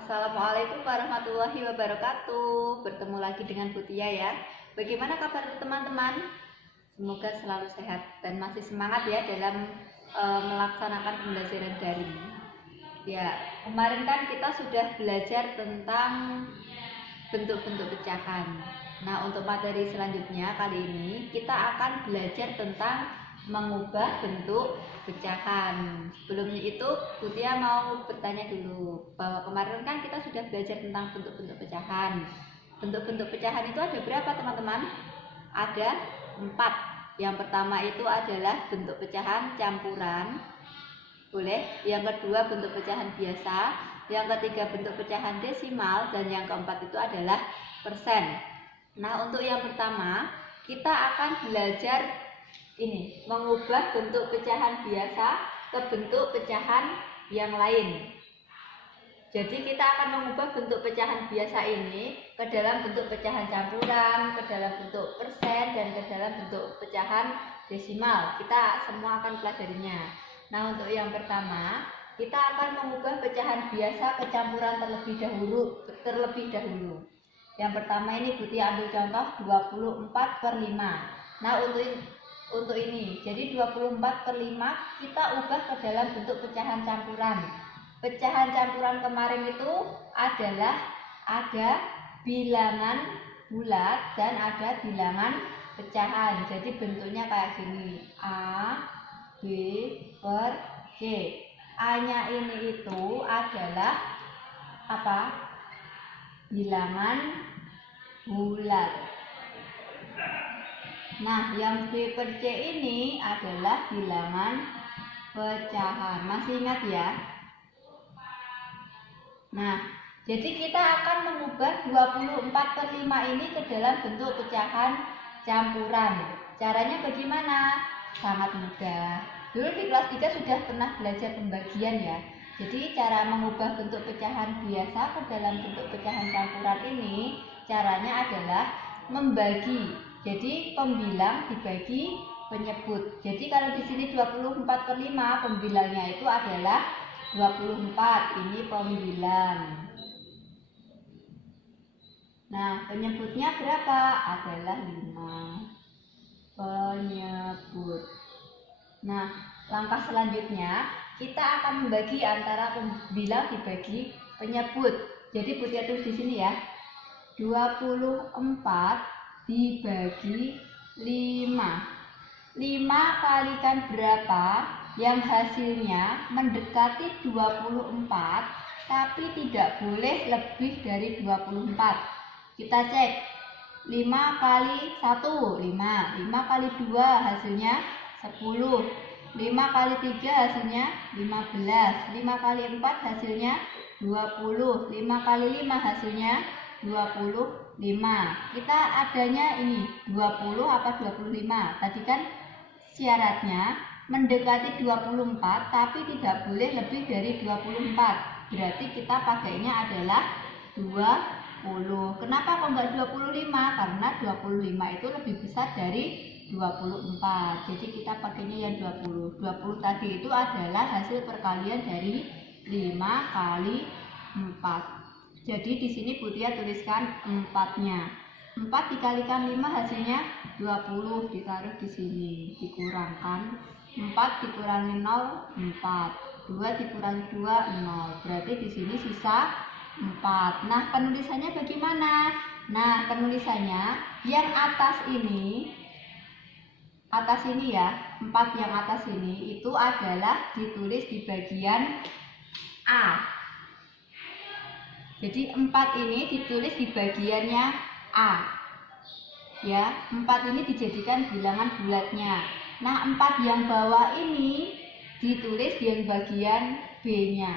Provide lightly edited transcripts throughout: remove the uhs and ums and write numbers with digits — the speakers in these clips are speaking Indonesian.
Assalamualaikum warahmatullahi wabarakatuh. Bertemu lagi dengan Butia ya. Bagaimana kabar teman-teman? Semoga selalu sehat dan masih semangat ya dalam melaksanakan pembelajaran daring. Ya, kemarin kan kita sudah belajar tentang bentuk-bentuk pecahan. Nah, untuk materi selanjutnya kali ini kita akan belajar tentang mengubah bentuk pecahan. Sebelumnya itu Butia mau bertanya dulu, bahwa kemarin kan kita sudah belajar tentang bentuk-bentuk pecahan. Bentuk-bentuk pecahan itu ada berapa teman-teman? Ada 4. Yang pertama itu adalah bentuk pecahan campuran, boleh. Yang kedua bentuk pecahan biasa, yang ketiga bentuk pecahan desimal, dan yang keempat itu adalah persen. Nah, untuk yang pertama kita akan belajar ini, mengubah bentuk pecahan biasa ke bentuk pecahan yang lain. Jadi kita akan mengubah bentuk pecahan biasa ini ke dalam bentuk pecahan campuran, ke dalam bentuk persen, dan ke dalam bentuk pecahan desimal. Kita semua akan pelajarinya. Nah, untuk yang pertama kita akan mengubah pecahan biasa ke campuran terlebih dahulu. Yang pertama ini Butia ambil contoh 24/5. Nah, untuk ini, jadi 24/5 kita ubah ke dalam bentuk pecahan campuran. Pecahan campuran kemarin itu adalah ada bilangan bulat dan ada bilangan pecahan. Jadi bentuknya kayak gini, A, B, per C. A-nya ini itu adalah apa? Bilangan bulat. Nah, yang B per C ini adalah bilangan pecahan. Masih ingat ya? Nah, jadi kita akan mengubah 24/5 ini ke dalam bentuk pecahan campuran. Caranya bagaimana? Sangat mudah. Dulu di kelas 3 sudah pernah belajar pembagian ya. Jadi cara mengubah bentuk pecahan biasa ke dalam bentuk pecahan campuran ini caranya adalah membagi. Jadi pembilang dibagi penyebut. Jadi kalau di sini 24/5 pembilangnya itu adalah 24, ini pembilang. Nah, penyebutnya berapa? Adalah 5. Penyebut. Nah, langkah selanjutnya kita akan membagi antara pembilang dibagi penyebut. Jadi Butia tulis di sini ya. 24 dibagi 5. 5 kalikan berapa? Yang hasilnya mendekati 24 tapi tidak boleh lebih dari 24. Kita cek. 5 kali 1 5, 5 kali 2 hasilnya 10, 5 kali 3 hasilnya 15, 5 kali 4 hasilnya 20, 5 kali 5 hasilnya 25. Kita adanya ini 20 apa 25? Tadi kan syaratnya mendekati 24 tapi tidak boleh lebih dari 24. Berarti kita pakainya adalah 20. Kenapa kok enggak 25? Karena 25 itu lebih besar dari 24. Jadi kita pakainya yang 20. 20 tadi itu adalah hasil perkalian dari 5 kali 4. Jadi di sini Butia tuliskan 4-nya. 4 dikalikan 5 hasilnya 20, ditaruh di sini, dikurangkan 4 dikurangi 0, 4. 2 dikurangi 2, 0. Berarti di sini sisa 4. Nah, penulisannya bagaimana? Nah, penulisannya yang atas ini ya, 4 yang atas ini itu adalah ditulis di bagian A. Jadi 4 ini ditulis di bagiannya A. Ya, 4 ini dijadikan bilangan bulatnya. Nah, 4 yang bawah ini ditulis di bagian B-nya.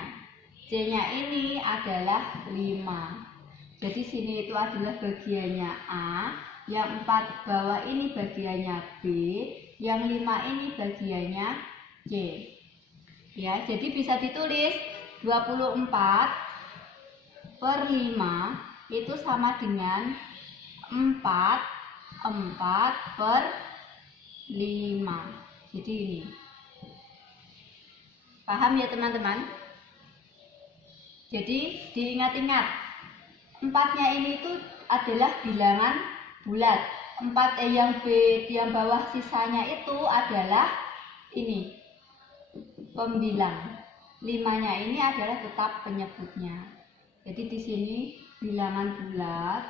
C-nya ini adalah 5. Jadi sini itu adalah bagiannya A, yang 4 bawah ini bagiannya B, yang 5 ini bagiannya C. Ya, jadi bisa ditulis 24/5 itu sama dengan 4/5. Jadi ini. Paham ya teman-teman? Jadi diingat-ingat, 4-nya ini itu adalah bilangan bulat. 4 yang B yang bawah sisanya itu adalah ini pembilang. 5-nya ini adalah tetap penyebutnya. Jadi di sini bilangan bulat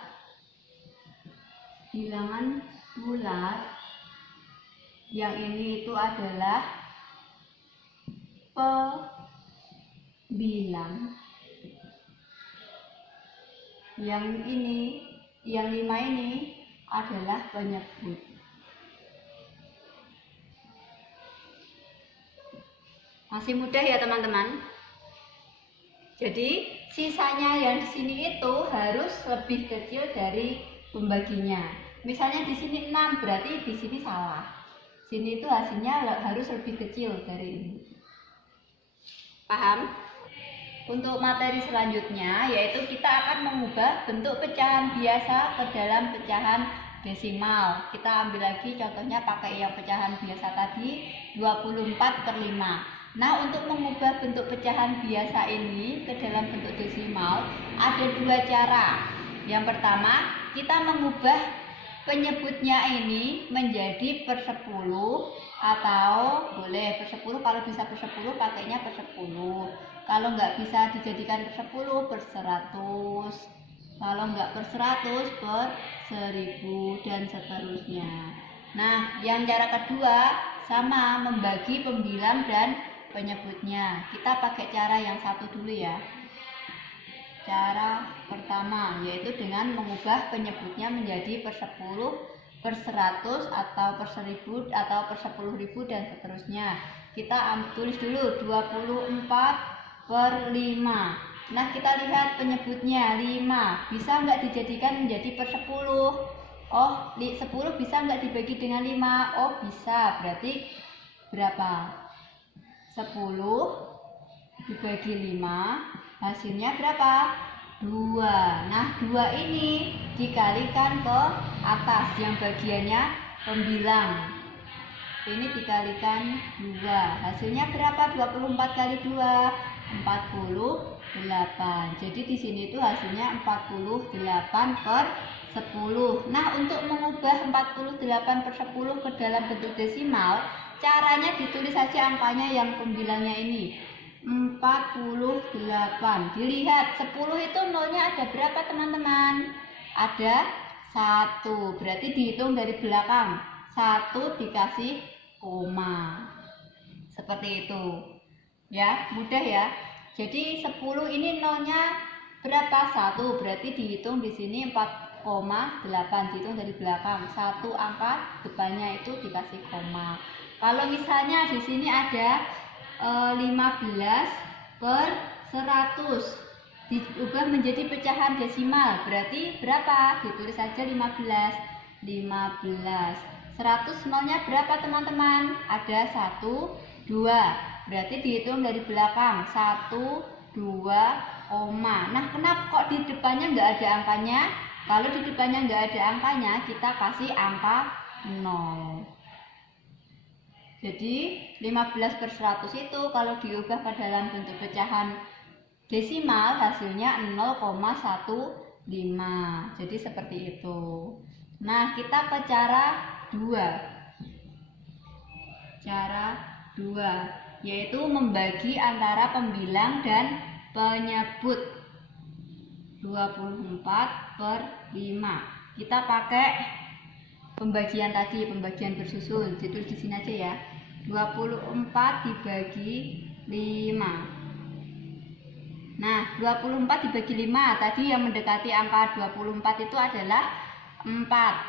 yang ini itu adalah pembilang. Yang ini, yang 5 ini adalah penyebut. Masih mudah ya teman-teman. Jadi sisanya yang di sini itu harus lebih kecil dari pembaginya. Misalnya di sini 6, berarti di sini salah. Sini itu hasilnya harus lebih kecil dari ini. Paham? Untuk materi selanjutnya yaitu kita akan mengubah bentuk pecahan biasa ke dalam pecahan desimal. Kita ambil lagi contohnya pakai yang pecahan biasa tadi 24/5. Nah, untuk mengubah bentuk pecahan biasa ini ke dalam bentuk desimal ada 2 cara. Yang pertama, kita mengubah penyebutnya ini menjadi per 10 atau boleh per 10, kalau bisa per 10 pakainya per 10. Kalau nggak bisa dijadikan per 10 per 100, kalau nggak per 100 per 1000 dan seterusnya. Nah, yang cara kedua sama, membagi pembilang dan penyebutnya. Kita pakai cara yang satu dulu ya. Cara pertama yaitu dengan mengubah penyebutnya menjadi per 10, per 100 atau per 1000 atau per 10.000 dan seterusnya. Kita tulis dulu 24/5. Nah, kita lihat penyebutnya 5. Bisa nggak dijadikan menjadi per 10? Oh, 10 bisa nggak dibagi dengan 5? Oh, bisa. Berarti berapa? 10 dibagi 5, hasilnya berapa? 2. Nah, 2 ini dikalikan ke atas yang bagiannya pembilang. Ini dikalikan 2. Hasilnya berapa? 24 kali 2, 48. Jadi di sini itu hasilnya 48/10. Nah, untuk mengubah 48/10 ke dalam bentuk desimal, caranya ditulis saja angkanya yang pembilangnya ini 48. Dilihat 10 itu nolnya ada berapa teman-teman? Ada 1. Berarti dihitung dari belakang. 1 dikasih koma. Seperti itu. Ya, mudah ya. Jadi 10 ini nolnya berapa? 1. Berarti dihitung di sini 4,8, dihitung dari belakang. 1 angka depannya itu dikasih koma. Kalau misalnya di sini ada 15/100 diubah menjadi pecahan desimal, berarti berapa? Ditulis saja 15. 100 nolnya berapa teman-teman? Ada 1, 2. Berarti dihitung dari belakang 1, 2, koma. Nah, kenapa kok di depannya nggak ada angkanya? Kalau di depannya nggak ada angkanya, kita kasih angka 0. Jadi 15/100 itu kalau diubah ke dalam bentuk pecahan desimal hasilnya 0,15. Jadi seperti itu. Nah, kita ke cara 2. Cara 2 yaitu membagi antara pembilang dan penyebut. 24/5. Kita pakai pembagian tadi, pembagian bersusun. Ditulis di sini aja ya. 24 dibagi 5. Nah, 24 dibagi 5 tadi yang mendekati angka 24 itu adalah 4.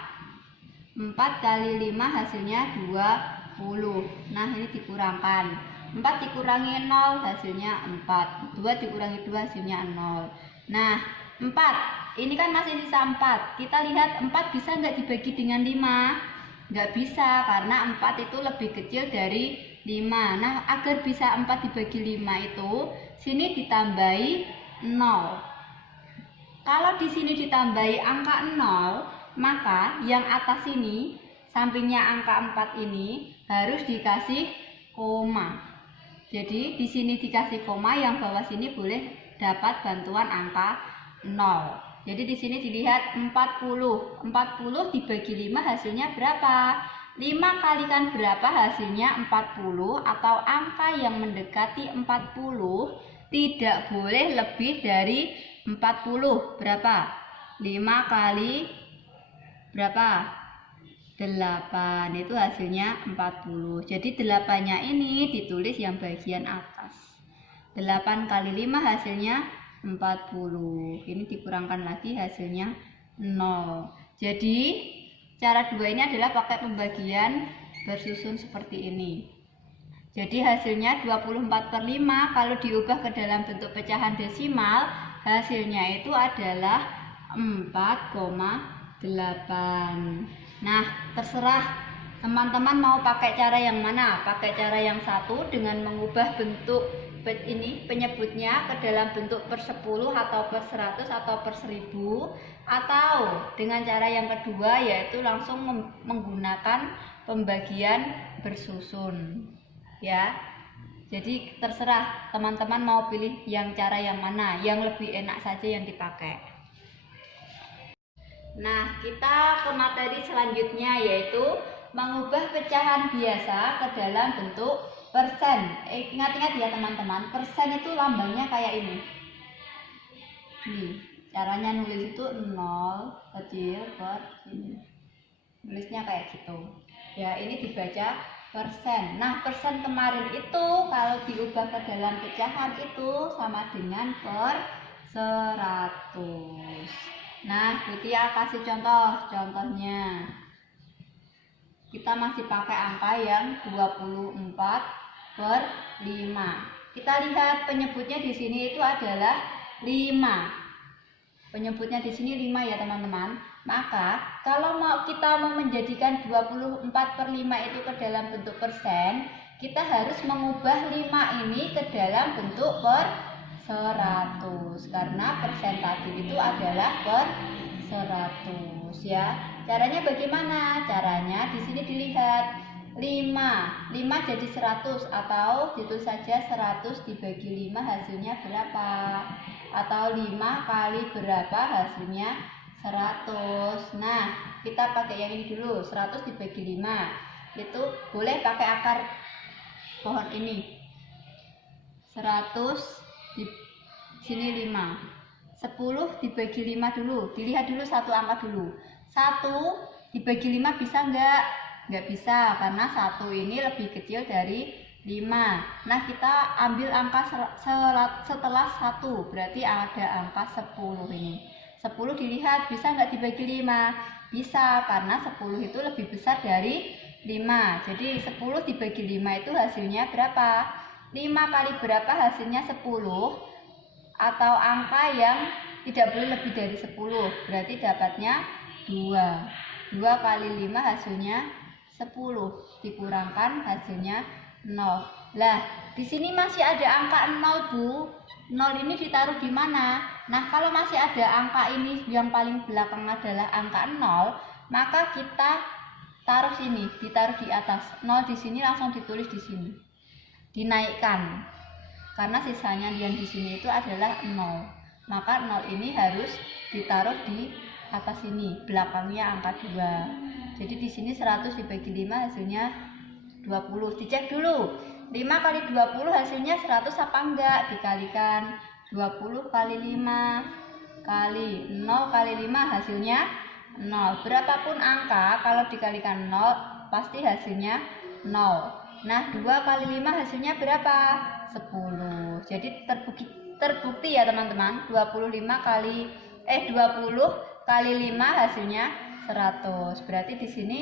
4 kali 5 hasilnya 20. Nah, ini dikurangkan. 4 dikurangi 0 hasilnya 4. 2 dikurangi 2 hasilnya 0. Nah, 4 ini kan masih sisa 4. Kita lihat 4 bisa nggak dibagi dengan 5? Nggak bisa, karena 4 itu lebih kecil dari 5. Nah, agar bisa 4 dibagi 5 itu sini ditambahi 0. Kalau di sini ditambahi angka 0, maka yang atas ini sampingnya angka 4 ini harus dikasih koma. Jadi di sini dikasih koma, yang bawah sini boleh dapat bantuan angka 0. Jadi di sini dilihat 40. 40 dibagi 5 hasilnya berapa? 5 kalikan berapa hasilnya 40, atau angka yang mendekati 40 tidak boleh lebih dari 40. Berapa? 5 kali berapa? 8. Itu hasilnya 40. Jadi 8-nya ini ditulis yang bagian atas. 8 kali 5 hasilnya 40. Ini dikurangkan lagi hasilnya 0. Jadi cara 2 ini adalah pakai pembagian bersusun seperti ini. Jadi hasilnya 24/5 kalau diubah ke dalam bentuk pecahan desimal, hasilnya itu adalah 4,8. Nah, terserah teman-teman mau pakai cara yang mana. Pakai cara yang satu dengan mengubah bentuk ini penyebutnya ke dalam bentuk per 10 atau per 100 atau per 1000, atau dengan cara yang kedua yaitu langsung menggunakan pembagian bersusun ya. Jadi terserah teman-teman mau pilih yang cara yang mana, yang lebih enak saja yang dipakai. Nah, kita ke materi selanjutnya yaitu mengubah pecahan biasa ke dalam bentuk persen. Ingat-ingat ya teman-teman, persen itu lambangnya kayak ini. Nih, caranya nulis itu 0 kecil per ini. Nulisnya kayak gitu. Ya, ini dibaca persen. Nah, persen kemarin itu kalau diubah ke dalam pecahan itu sama dengan per 100. Nah, Butia kasih contohnya. Kita masih pakai angka yang 24/5. Kita lihat penyebutnya di sini itu adalah 5. Penyebutnya di sini 5 ya teman-teman. Maka kalau kita mau menjadikan 24/5 itu ke dalam bentuk persen, kita harus mengubah 5 ini ke dalam bentuk per 100, karena persen tadi itu adalah per 100 ya. Caranya bagaimana? Caranya di sini dilihat 5 jadi 100, atau ditulis saja 100 dibagi 5 hasilnya berapa, atau 5 kali berapa hasilnya 100. Nah, kita pakai yang ini dulu, 100 dibagi 5 itu boleh pakai akar pohon ini. 100 di sini 5. 10 dibagi 5 dulu. Dilihat dulu satu angka dulu. 1 dibagi 5 bisa enggak? Enggak bisa, karena 1 ini lebih kecil dari 5. Nah, kita ambil angka setelah 1, berarti ada angka 10 ini. 10 dilihat bisa enggak dibagi 5? Bisa, karena 10 itu lebih besar dari 5. Jadi 10 dibagi 5 itu hasilnya berapa? 5 kali berapa hasilnya 10, atau angka yang tidak boleh lebih dari 10, berarti dapatnya 2. 2 kali 5 hasilnya 10, dikurangkan hasilnya 0. Lah, di sini masih ada angka 0, Bu. 0 ini ditaruh di mana? Nah, kalau masih ada angka ini yang paling belakang adalah angka 0, maka kita taruh sini, ditaruh di atas. 0 di sini langsung ditulis di sini. Dinaikkan. Karena sisanya yang di sini itu adalah 0. Maka 0 ini harus ditaruh di atas ini, belakangnya angka 2. Jadi di sini 100 dibagi 5 hasilnya 20. Dicek dulu. 5 kali 20 hasilnya 100 apa enggak? Dikalikan 20 kali 5 kali 0 kali 5 hasilnya 0. Berapapun angka kalau dikalikan 0 pasti hasilnya 0. Nah, 2 kali 5 hasilnya berapa? 10. Jadi terbukti ya teman-teman, 20 kali 5 hasilnya 100. Berarti di sini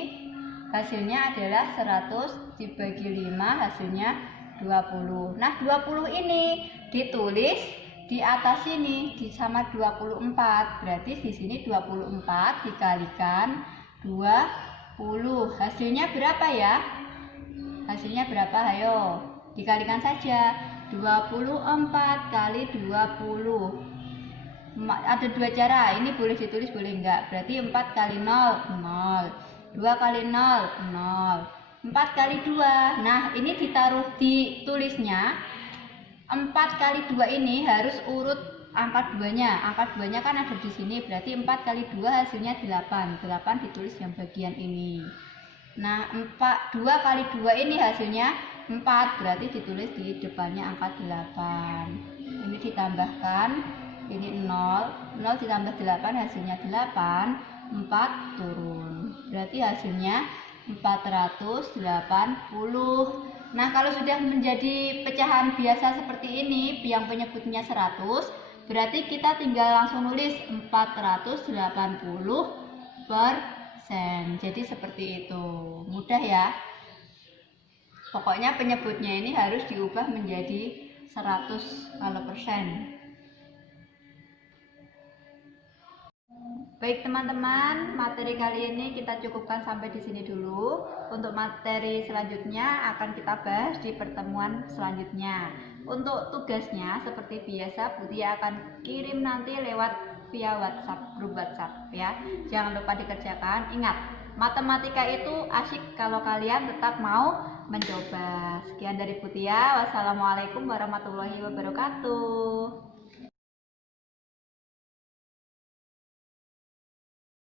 hasilnya adalah 100 dibagi 5 hasilnya 20. Nah, 20 ini ditulis di atas sini sama 24. Berarti di sini 24 dikalikan 20. Hasilnya berapa ya? Hasilnya berapa? Ayo, dikalikan saja. 24 kali 20. Ada 2 cara. Ini boleh ditulis, boleh enggak. Berarti 4 kali 0, 0. 2 kali 0, 0. 4 kali 2. Nah, ini ditulisnya 4 kali 2 ini harus urut angka 2-nya. Angka 2-nya kan ada di sini, berarti 4 kali 2 hasilnya 8. 8 ditulis yang bagian ini. Nah, 2 kali 2 ini hasilnya 4, berarti ditulis di depannya angka 8. Ini ditambahkan, ini 0 ditambah 8 hasilnya 8, 4 turun. Berarti hasilnya 480. Nah, kalau sudah menjadi pecahan biasa seperti ini yang penyebutnya 100, berarti kita tinggal langsung nulis 480%. Jadi seperti itu. Mudah ya. Pokoknya penyebutnya ini harus diubah menjadi 100 kalau persen. Baik teman-teman, materi kali ini kita cukupkan sampai di sini dulu. Untuk materi selanjutnya akan kita bahas di pertemuan selanjutnya. Untuk tugasnya seperti biasa Butia akan kirim nanti lewat via WhatsApp, grup WhatsApp ya. Jangan lupa dikerjakan. Ingat, matematika itu asyik kalau kalian tetap mau mencoba. Sekian dari Butia. Wassalamualaikum warahmatullahi wabarakatuh.